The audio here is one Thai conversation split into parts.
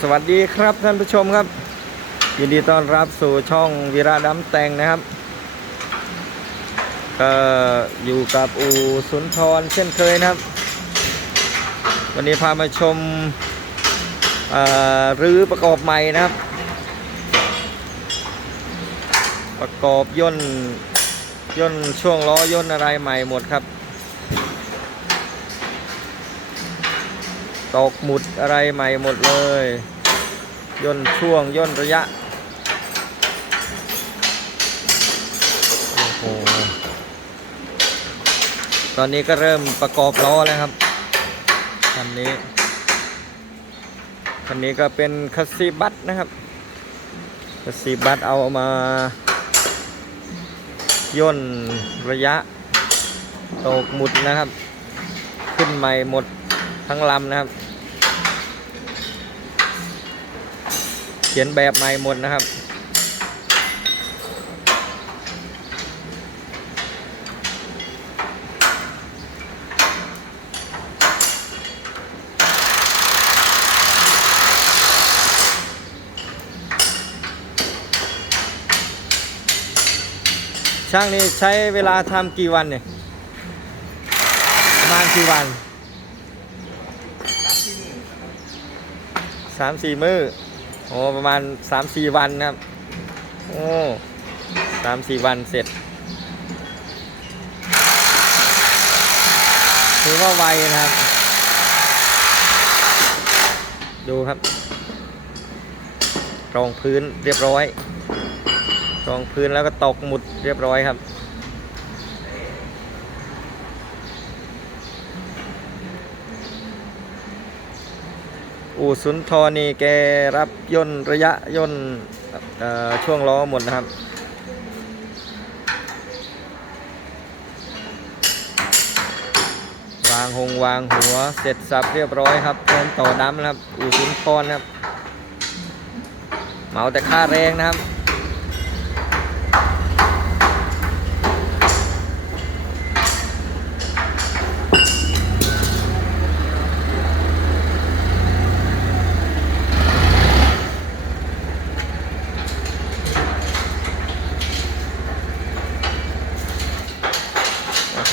สวัสดีครับท่านผู้ชมครับ ยินดีต้อนรับสู่ช่องวีระดำแตงนะครับก็อยู่กับอูสุนทรเช่นเคยนะครับ วันนี้พามาชมรื้อประกอบใหม่นะครับ ประกอบย่นย่นช่วงล้อย่นอะไรใหม่หมดครับ ตอกหมุดอะไรใหม่หมดเลย ย่นช่วงย่นระยะ โอ้โห ตอนนี้ก็เริ่มประกอบล้อแล้วครับคันนี้ คันนี้ก็เป็นคัสซีบัสนะครับ คัสซีบัสเอามา ย่นระยะตกหมุดนะครับ ขึ้นใหม่หมดทั้งลำนะครับ ขียนแบบใหม่หมดนะครับ ช่างนี่ใช้เวลาทำกี่วันเนี่ยประมาณกี่วันสามสี่มื้อ อ้ประมาณสามสี่วันนะครับ โอ้สามสี่วันเสร็จถือว่าไวนะครับ ดูครับ รองพื้นเรียบร้อย รองพื้นแล้วก็ตอกหมุดเรียบร้อยครับ อู่สุนทรนี่แกรับย่นระยะย่นช่วงล้อหมดนะครับ วางหงวางหัวเสร็จสับเรียบร้อยครับพร้อมต่อน้ำนะครับ อู่สุนทรนะครับ เหมาแต่ค่าแรงนะครับ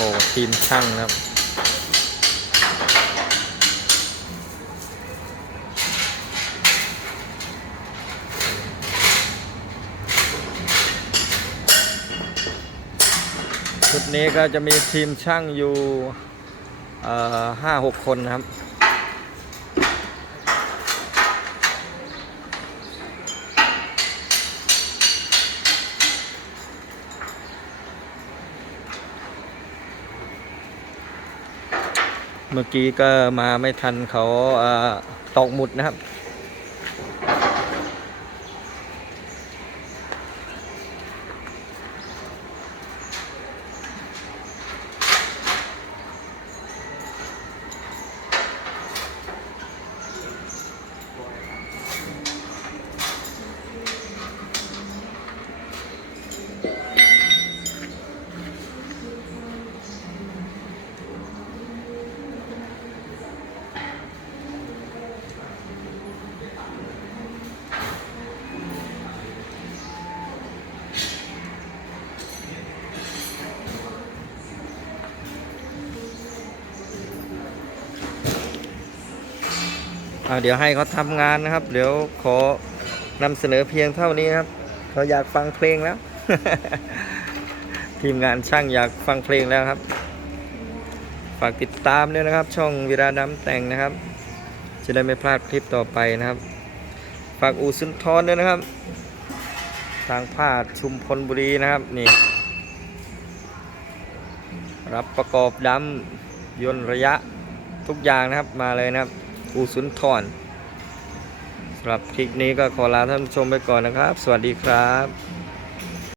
อ้ทีมช่างครับ ชุดนี้ก็จะมีทีมช่างอยู่ห้าหกคนครับ เมื่อกี้ก็มาไม่ทันเขาตอกหมุดนะครับ เดี๋ยวให้เขาทำงานนะครับ เดี๋ยวขอนำเสนอเพียงเท่านี้ครับเขาอยากฟังเพลงแล้ว ทีมงานช่างอยากฟังเพลงแล้วครับ ฝากติดตามด้วยนะครับ ช่องวิราดำแต่งนะครับ จะได้ไม่พลาดคลิปต่อไปนะครับ ฝากอูสุนทรด้วยนะครับ ทางพาชุมพลบุรีนะครับนี่ รับประกอบดำยนระยะทุกอย่างนะครับมาเลยนะครับ อูสุนทรสำหรับคลิปนี้ก็ขอลาท่านผู้ชมไปก่อนนะครับ สวัสดีครับ